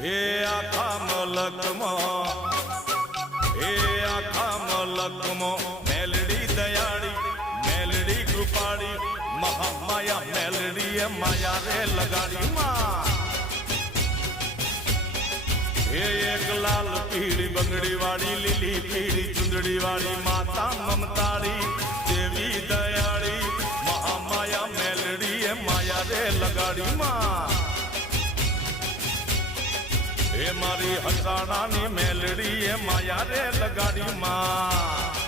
એ આખા મલકમાં મેલડી દયાળી મેલડી કૃપાળી મહામાયા મેલડી એ માયા રે લગાડી માં એ એક લાલ પીળી બંગડી વાળી લીલી પીળી ચુંદડી વાળી માતા મમતાળી દેવી દયાળી મહામાયા મેલડી એ માયા રે લગાડી માં એ મારી હસાણાની મેલડી એ માયા રે લગાડી માં